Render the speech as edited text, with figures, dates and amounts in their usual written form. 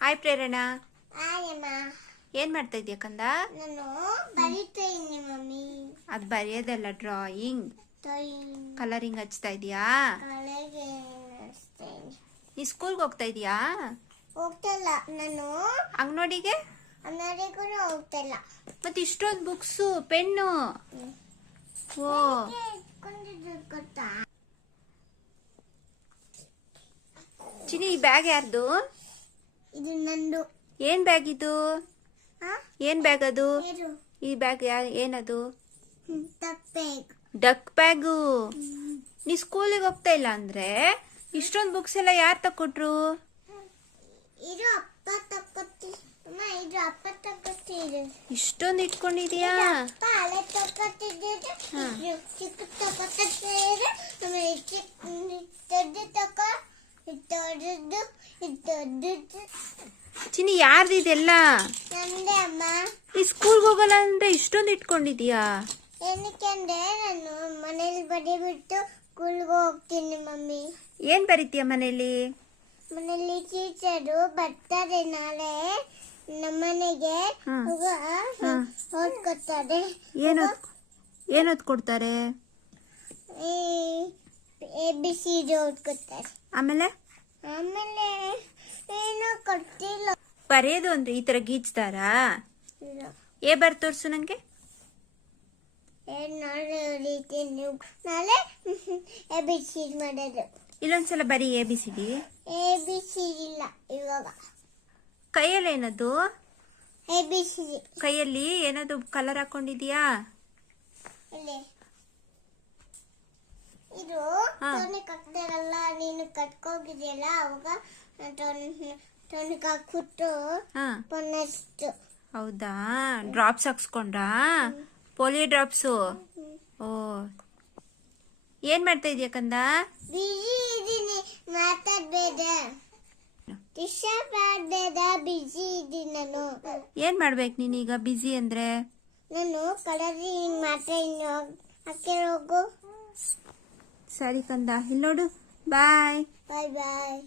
Hi ಪ್ರೇರಣಾ. ಅಮ್ಮ ಏನ್ ಮಾಡ್ತಾ ಇದೀಯ ಕಂದ? ನಾನು ಬರೀತಾ ಇದ್ದೀನಿ ಮಮ್ಮಿ. ಅದು ಬರೆಯೋದಲ್ಲ, ಡ್ರಾಯಿಂಗ್. ಕಲರಿಂಗ್ ಹಚ್ತಾ ಇದೀಯಾ? ನೀ ಸ್ಕೂಲ್ಗೆ ಹೋಗ್ತಾ ಇದೀಯಾ? ಹೋಗ್ತಿಲ್ಲ ನಾನು. ಅಂಗನವಾಡಿಗೆ ಅಂಗನವಾಡಿಗೂ ಹೋಗ್ತಿಲ್ಲ. ಮತ್ತೆ ಇಷ್ಟೊಂದು ಬುಕ್ಸು, ಪೆನ್ನು. ಓ, ಚಿನಿ, ಈ ಬ್ಯಾಗ್ ಯಾರ್ದು? ಇದು ನಂದು. ಏನ್ ಬ್ಯಾಗ್ ಇದು? ಏನ್ ಬ್ಯಾಗ್ ಅದು? ಈ ಬ್ಯಾಗ್ ಏನದು? Duck bag. ನೀ ಸ್ಕೂಲಿಗೆ ಹೋಗ್ತಾ ಇಲ್ಲ ಅಂದ್ರೆ ಇಷ್ಟೊಂದು ಬುಕ್ಸ್ ಎಲ್ಲ ಯಾರು ತಕೊಟ್ರು? ಇದು ಅಪ್ಪ ತಕೊತ್ತಿ. ಇದು ಅಪ್ಪ ತಕೊತ್ತಿದ್ರು. ಇಷ್ಟೊಂದು ಇಟ್ಕೊಂಡಿದ್ಯಾ? ಅಪ್ಪ ಅಲೆ ತಕೊತ್ತಿದ್ದು. ಚಿಕ್ಕ ತಕೊತ್ತಿದ್ರು. ಆಮೇಲೆ ದೊಡ್ಡ ತಕೊ, ದೊಡ್ಡದು. ಚಿನಿ, ಯಾರ್ದು ಇದೆಲ್ಲ? ನಂದೇ ಅಮ್ಮ. ಈ ಸ್ಕೂಲ್ಗೆ ಹೋಗಲ್ಲ ಅಂದ್ರೆ ಇಷ್ಟೊಂದು ಇಟ್ಕೊಂಡಿದ್ಯಾ? ಏನಕ್ಕೆ ಅಂದ್ರೆ ನಾನು ಮನೇಲಿ ಬಡಿಬಿಟ್ಟು ಸ್ಕೂಲ್ಗೆ ಹೋಗ್ತೀನಿ ಮಮ್ಮಿ. ಏನ್ ಬರೀತೀಯ ಮನೇಲಿ? ಮನೇಲಿ ಟೀಚರು ಬರ್ತಾರೆ ನಾಳೆ ನಮ್ಮನೆಗೆ. ಓದ್ಕೊತಾರೆ. ಏನ್ ಓದ್ಕೊಡ್ತಾರೆ? ABCD ಓದ್ಕೊತಾರೆ. ಆಮೇಲೆ ಏನೋ ಕೊಡ್ತಿಲ್ಲ. ಬರೆಯೋದು ಅಂದ್ರೆ ಈ ತರ ಗೀಚ್ತಾರಾ? ಏ ಬರ್ ತೋರ್ಸು ನಂಗೆ. ನಾಳೆ ನಾಳೆ ABCD ಮಾಡೋದು. ಇಲ್ಲೊಂದ್ಸಲ ಬರೀ ABCD. ABCD ಇಲ್ಲ ಇವಾಗ. ಕೈಯಲ್ಲಿ ಏನದು? ABCD. ಕೈಯಲ್ಲಿ ಏನದು ಕಲರ್ ಹಾಕೊಂಡಿದ್ಯಾ? ಇಲ್ಲಿ ಇದು ಟೋನಿಕ್ ಹಾಕ್ತಾರಲ್ಲ, ನೀನು ಕಟ್ಕೋಗಿದೆಯಲ್ಲ ಅವಾಗ ಟೋನಿಕ್ ಹಾಕ್ಬಿಟ್ಟು ಪೊನ್ನಷ್ಟು. ಹೌದಾ? ಡ್ರಾಪ್ಸ್ ಹಾಕ್ಸ್ಕೊಂಡ್ರಾ? Polio drops. ಓ, ಏನ್ ಮಾಡ್ತಾ ಇದೀಯ ಕಂದ? ಬಿಜಿ ಇದೀನಿ, ಮಾತಾಡ್ಬೇಡ. ಡಿಸ್ಟರ್ಬ್ ಬಿಜಿ ಇದೀನಿ ನಾನು. ಏನ್ ಮಾಡ್ಬೇಕು ನೀನೀಗ ಬಿಜಿ ಅಂದ್ರೆ? ನಾನು ಕಲರಿಂಗ್ ಮಾತ್ರ ಹಾಕಿರೋಗು. ಸರಿ ಕಂದ, ಇಲ್ಲಿ ನೋಡು. ಬಾಯ್ ಬಾಯ್ ಬಾಯ್.